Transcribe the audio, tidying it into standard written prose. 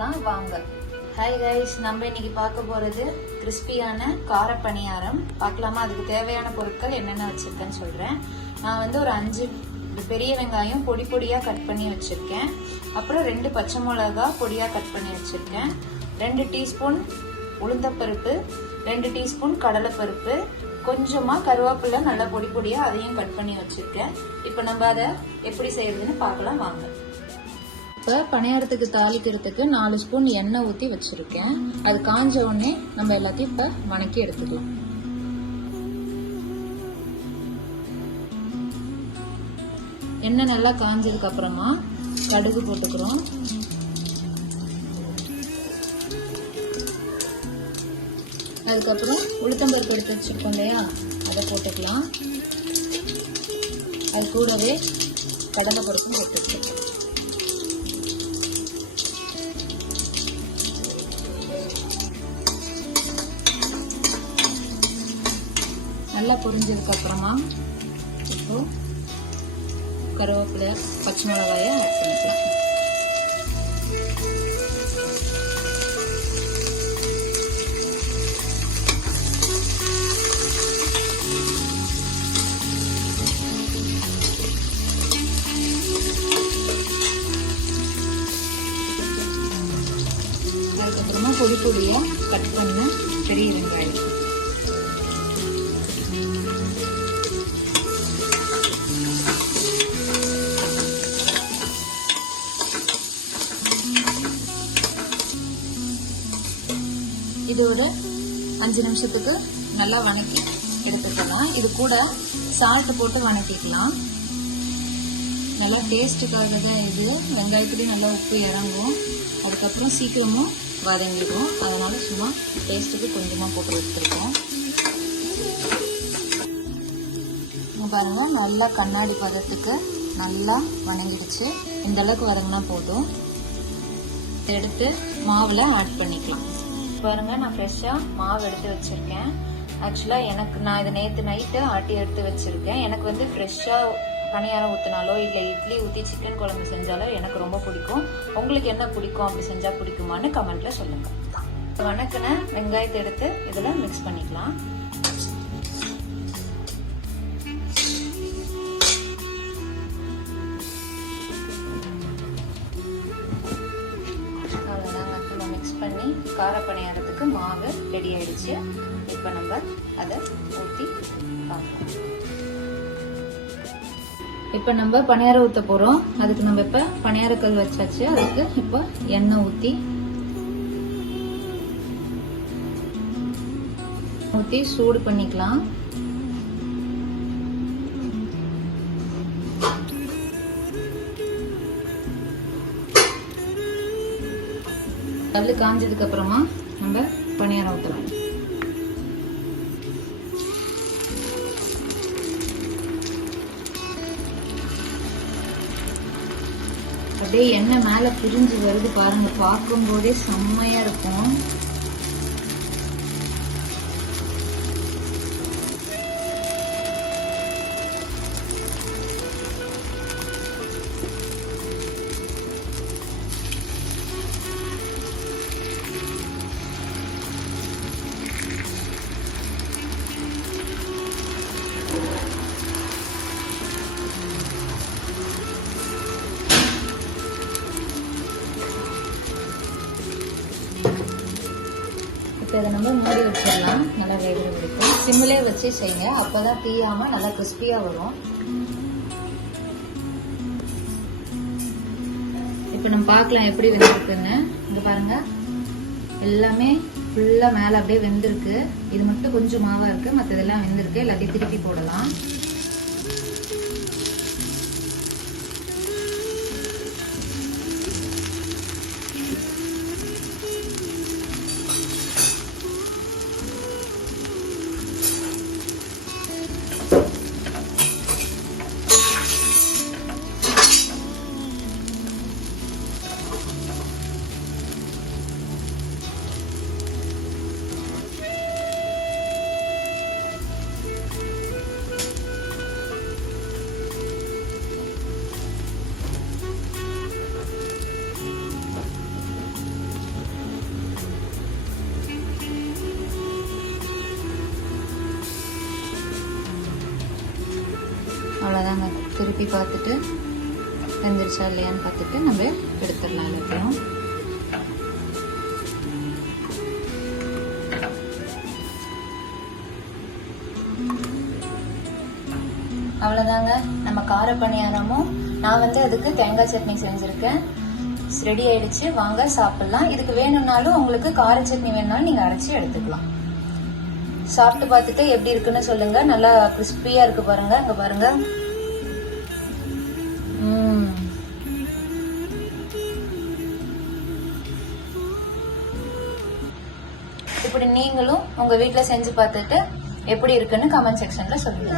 பார்க்கலாம் வாங்க. Hi guys, நம்ம இன்னைக்கு பார்க்க போறது கிறிஸ்பியான கார பணியாரம். பார்க்கலாமா? அதுக்கு தேவையான பொருட்கள் என்னென்ன வச்சிருக்கேன்னு சொல்றேன். நான் வந்து ஒரு 5 பெரிய வெங்காயம் பொடி பொடியா கட் பண்ணி வச்சிருக்கேன். அப்புறம் 2 பச்சை மிளகா பொடியா கட் பண்ணி வச்சிருக்கேன். 2 டீஸ்பூன் உளுந்தப்பருப்பு, 2 டீஸ்பூன் கடலைப்பருப்பு, கொஞ்சமா கருவேப்பிலை நல்லா பொடி பொடியா அதையும் கட் பண்ணி வச்சிருக்கேன். இப்போ நம்ம அதை எப்படி செய்யறதுன்னு பார்க்கலாம் வாங்க. இப்போ பணியாரத்துக்கு தாளிக்கிறதுக்கு 4 ஸ்பூன் எண்ணெய் ஊற்றி வச்சிருக்கேன். அது காஞ்ச உடனே நம்ம எல்லாத்தையும் இப்போ வணக்கி எடுத்துக்கலாம். எண்ணெய் நல்லா காஞ்சதுக்கு அப்புறமா கடுகு போட்டுக்கிறோம். அதுக்கப்புறம் உளுத்தம்பருப்பு எடுத்து வச்சிருக்கோம் இல்லையா, அதை போட்டுக்கலாம். அது கூடவே கடலை பருப்பும் போட்டு வச்சிருக்கோம். நல்லா பொரிஞ்சதுக்கு அப்புறமா இப்போ கருவேப்பிலை, பச்சை மிளகாயை ஆட் பண்ணிக்கலாம். அதுக்கப்புறமா பொடி பொடியா கட் பண்ண பெரிய வெங்காயம், இதோட 5 நிமிஷத்துக்கு நல்லா வணக்கி எடுத்துக்கலாம். இது கூட சால்ட் போட்டு வணக்கிக்கலாம். நல்லா டேஸ்ட்டுக்காக தான் இது. வெங்காயத்துலேயும் நல்லா உப்பு இறங்கும். அதுக்கப்புறம் சீக்கிரமும் வதங்கிடும். அதனால சும்மா டேஸ்ட்டுக்கு கொஞ்சமாக போட்டு எடுத்துருக்கோம். பாருங்க, நல்லா கண்ணாடி பதத்துக்கு நல்லா வணங்கிடுச்சு. இந்த அளவுக்கு வதங்கினா போதும். எடுத்து மாவில் ஆட் பண்ணிக்கலாம். பாருங்க, நான் ஃப்ரெஷ்ஷாக மாவு எடுத்து வச்சிருக்கேன். ஆக்சுவலாக நான் இதை நேற்று நைட்டு ஆட்டி எடுத்து வச்சிருக்கேன். எனக்கு வந்து ஃப்ரெஷ்ஷாக பணியாரம் ஊற்றினாலோ இல்லை இட்லி ஊற்றி சிக்கன் குழம்பு செஞ்சாலோ எனக்கு ரொம்ப பிடிக்கும். உங்களுக்கு என்ன பிடிக்கும், அப்படி செஞ்சால் பிடிக்குமான்னு கமெண்ட்ல சொல்லுங்க. வணக்கின வெங்காயத்தை எடுத்து இதில் மிக்ஸ் பண்ணிக்கலாம். பண்ணி கார பணியாரத்துக்கு மாவு ரெடி ஆயிடுச்சு. இப்போ நம்ம அதை ஊற்றி பார்க்கலாம். இப்போ நம்ம பணியாரம் ஊற்ற போறோம். அதுக்கு நம்ம இப்போ பணியாரக்கல் வச்சாச்சு. அதுக்கு இப்போ எண்ணெய் ஊற்றி சூடு பண்ணிக்கலாம். கல் காஞ்சதுக்கு அப்புறமா நம்ம பணியாரம் ஊற்றலாம். அப்படியே எண்ணெய் மேல பிரிஞ்சு வருது பாருங்க. பார்க்கும் போதே செம்மையா இருக்கும். இப்போ இதை நம்ம மூடி வச்சிடலாம். நல்லா வேகிற வரைக்கும் சிம்மிலே வச்சு செய்யுங்க. அப்போதான் தீயாம நல்லா கிறிஸ்பியா வரும். இப்போ நம்ம பார்க்கலாம் எப்படி வெந்திருக்குன்னு. இங்க பாருங்க, எல்லாமே ஃபுல்லா மேல அப்படியே வெந்திருக்கு. இது மட்டும் கொஞ்சம் மாவா இருக்கு, மற்றதெல்லாம் வெந்திருக்கு. எல்லாத்தையும் திருப்பி போடலாம். அவ்வளோதாங்க. திருப்பி பார்த்துட்டு வெந்துருச்சா இல்லையான்னு பார்த்துட்டு நம்ம எடுத்துடலாம் எல்லாத்தையும். அவ்வளோதாங்க, நம்ம கார பணியாரமும் நான் வந்து அதுக்கு தேங்காய் சட்னி செஞ்சுருக்கேன். ரெடி ஆயிடுச்சு. வாங்க சாப்பிடலாம். இதுக்கு வேணும்னாலும் உங்களுக்கு கார சட்னி வேணும்னாலும் நீங்கள் அரைச்சி எடுத்துக்கலாம். சாப்பிட்டு பார்த்துட்டு எப்படி இருக்குன்னு சொல்லுங்க. நல்லா கிறிஸ்பியா இருக்கு பாருங்க. அங்க பாருங்க. இப்படி நீங்களும் உங்க வீட்டுல செஞ்சு பார்த்துட்டு எப்படி இருக்குன்னு கமெண்ட் செக்ஷன்ல சொல்லுங்க.